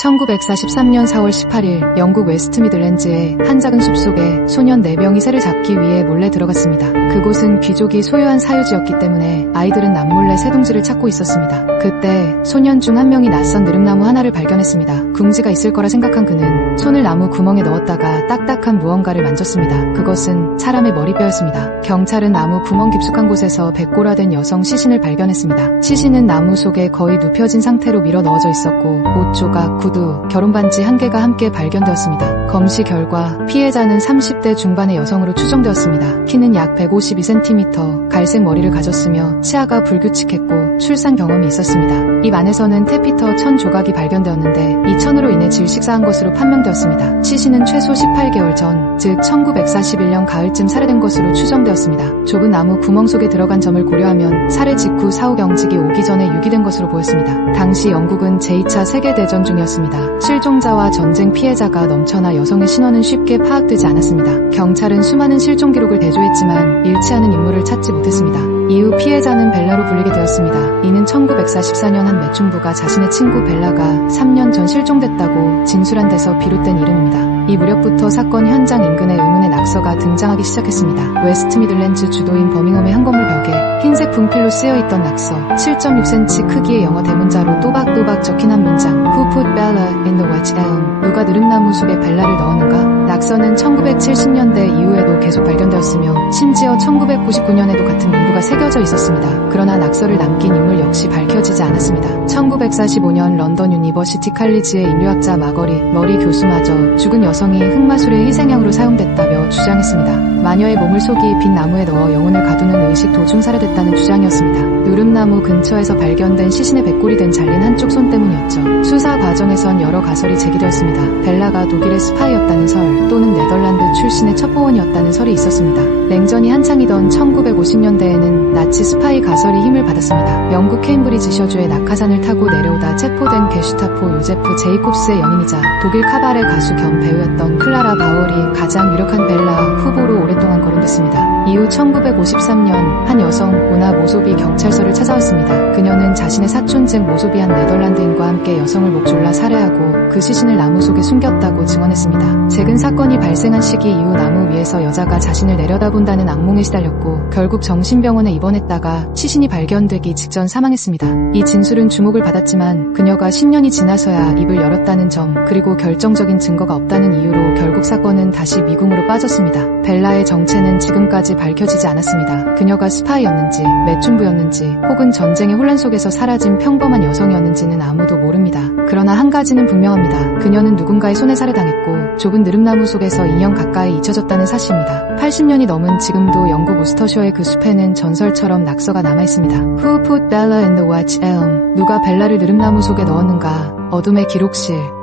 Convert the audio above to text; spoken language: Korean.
1943년 4월 18일 영국 웨스트 미들랜드의 한 작은 숲속에 소년 4명이 새를 잡기 위해 몰래 들어갔습니다. 그곳은 귀족이 소유한 사유지였기 때문에 아이들은 남몰래 새둥지를 찾고 있었습니다. 그때 소년 중 한 명이 낯선 느릅나무 하나를 발견했습니다. 궁지가 있을 거라 생각한 그는 손을 나무 구멍에 넣었다가 딱딱한 무언가를 만졌습니다. 그것은 사람의 머리뼈였습니다. 경찰은 나무 구멍 깊숙한 곳에서 백골화된 여성 시신을 발견했습니다. 시신은 나무 속에 거의 눕혀진 상태로 밀어 넣어져 있었고 옷 조각, 구두, 결혼반지 1개가 함께 발견되었습니다. 검시 결과 피해자는 30대 중반의 여성으로 추정되었습니다. 키는 약 152cm, 갈색 머리를 가졌으며 치아가 불규칙했고 출산 경험이 있었습니다. 입 안에서는 테피터 1000조각이 발견되었는데 이 천으로 인해 질식사한 것으로 판명되었습니다. 시신은 최소 18개월 전, 즉 1941년 가을쯤 살해된 것으로 추정되었습니다. 좁은 나무 구멍 속에 들어간 점을 고려하면 살해 직후 사후 경직이 오기 전에 유기된 것으로 보였습니다. 당시 영국은 제2차 세계대전 중이었습니다. 실종자와 전쟁 피해자가 넘쳐나 여성의 신원은 쉽게 파악되지 않았습니다. 경찰은 수많은 실종 기록을 대조했지만 일치하는 인물을 찾지 못했습니다. 이후 피해자는 벨라로 불리게 되었습니다. 이는 1944년 한 매춘부가 자신의 친구 벨라가 3년 전 실종됐다고 진술한 데서 비롯된 이름입니다. 이 무렵부터 사건 현장 인근에 의문의 낙서가 등장하기 시작했습니다. 웨스트 미들랜드 주도인 버밍엄의 한 건물 벽에 흰색 분필로 쓰여있던 낙서, 7.6cm 크기의 영어 대문자로 또박또박 적힌 한 문장, Who put Bella in the wych elm? 누가 느릅나무 속에 벨라를 넣었는가? 낙서는 1970년대 이후에도 계속 발견되었으며 심지어 1999년에도 같은 문구가 새겨져 있었습니다. 그러나 낙서를 남긴 인물 역시 밝혀지지 않았습니다. 1945년 런던 유니버시티 칼리지의 인류학자 머리 교수마저 죽은 여성이 흑마술의 희생양으로 사용됐다며 주장했습니다. 마녀의 몸을 속이 빈 나무에 넣어 영혼을 가두는 의식 도중 살해됐다는 주장이었습니다. 누릅나무 근처에서 발견된 시신의 백골이 된 잘린 한쪽 손 때문이었죠. 수사 과정에선 여러 가설이 제기되었습니다. 벨라가 독일의 스파이였다는 설, 또는 네덜란드 출신의 첩보원이었다는 설이 있었습니다. 냉전이 한창이던 1950년대에는 나치 스파이 가설이 힘을 받았습니다. 영국 케임브리지셔주의 낙하산을 타고 내려오다 체포된 게슈타포 요제프 제이콥스의 연인이자 독일 카바레 가수 겸 배우였던 클라라 바월이 가장 유력한 벨라 후보로 오랫동안 거론됐습니다. 이후 1953년 한 여성 오나 모소비 경찰서를 찾아왔습니다. 그녀는 자신의 사촌 즉 모소비한 네덜란드인과 함께 여성을 목 졸라 살해하고 그 시신을 나무 속에 숨겼다고 증언했습니다. 최근 사건이 발생한 시기 이후 나무 위에서 여자가 자신을 내려다본다는 악몽에 시달렸고 결국 정신병원에 입원했다가 시신이 발견되기 직전 사망했습니다. 이 진술은 주목을 받았지만 그녀가 10년이 지나서야 입을 열었다는 점 그리고 결정적인 증거가 없다는 이유로 결국 사건은 다시 미궁으로 빠졌습니다. 벨라의 정체는 지금까지 밝혀지지 않았습니다. 그녀가 스파이였는지, 매춘부였는지, 혹은 전쟁의 혼란 속에서 사라진 평범한 여성이었는지는 아무도 모릅니다. 그러나 한 가지는 분명합니다. 그녀는 누군가의 손에 살해당했고 좁은 느릅나무 속에서 2년 가까이 잊혀졌다는 사실입니다. 80년이 넘은 지금도 영국 우스터셔의 그 숲에는 전설처럼 낙서가 남아있습니다. Who put Bella in the wych elm? 누가 벨라를 느릅나무 속에 넣었는가? 어둠의 기록실.